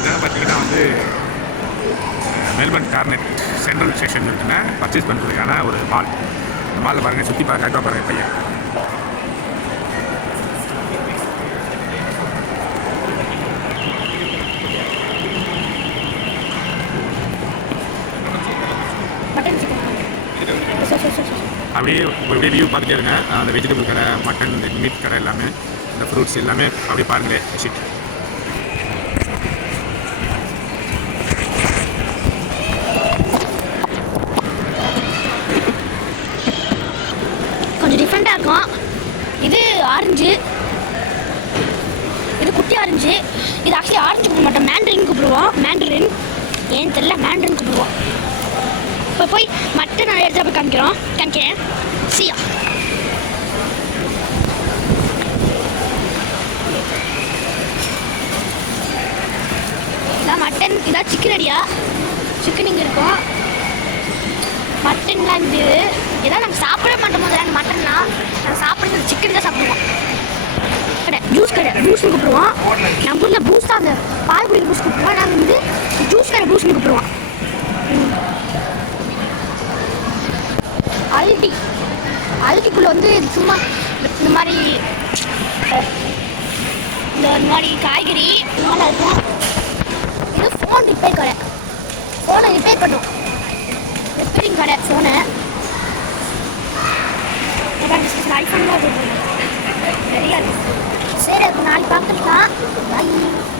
இதெல்லாம் பார்த்தீங்கன்னா வந்து மெல்பர்ன் கார்னெட் சென்ட்ரல் ஸ்டேஷன் இருக்குன்னா பர்ச்சேஸ் பண்ணுறதுக்கான ஒரு மால். இந்த மாலில் பாருங்கள் சுற்றி பார்க்க பாருங்கள் பையன். அப்படியே அப்படியே வியூ பார்த்துட்டே இருங்க. அந்த வெஜிடபிள் கடை மட்டன் மீட் கடை எல்லாமே இந்த ஃப்ரூட்ஸ் எல்லாமே அப்படியே பாருங்களேன் ஷிட் இது ஆரஞ்சு இது குட்டி ஆரஞ்சு இது ஆக்சுவலி ஆரஞ்சு கூப்பிட மாட்டோம். மேண்ட்ரின் கூப்பிடுவோம். மேண்ட்ரின் ஏன்னு தெரியல? மேண்ட்ரின் கூப்பிடுவோம். இப்போ போய் மட்டன் நிறைய இடத்துல போய் காமிக்கிறோம். காமிக்கிறேன். சியா இதான் மட்டன். இதான் சிக்கன் அடியா? சிக்கன் இங்கே இருக்கும். மட்டன்லாம் இது. ஏதாவது நாங்கள் சாப்பிட மாட்டோம் முதல்ல. மட்டன்னா நாங்கள் சாப்பிடுறது சிக்கன் தான் சாப்பிடுவோம். கடை ஜூஸ் கடை ஜூஸ் கூப்பிடுவோம். நம்ம ஊரில் பூஸ் தான் அந்த பால் குடிக்கிற பூஸ் கூப்பிடுவோம். நாங்கள் வந்து ஜூஸ் கடை பூஸ் கூப்பிடுவோம். அல்டி அல்டிக்குள்ளே வந்து சும்மா இந்த மாதிரி இந்த இந்த மாதிரி காய்கறி நல்லா இருக்கும் இது ஃபோன் ரிப்பேர் கடை. ஃபோனை ரிப்பேர் பண்ணும். ரிப்பேரிங் கடை ஃபோனை ஐஃபோன் தான் நிறையா சரி அப்போ நாளைக்கு பார்த்துக்கலாம்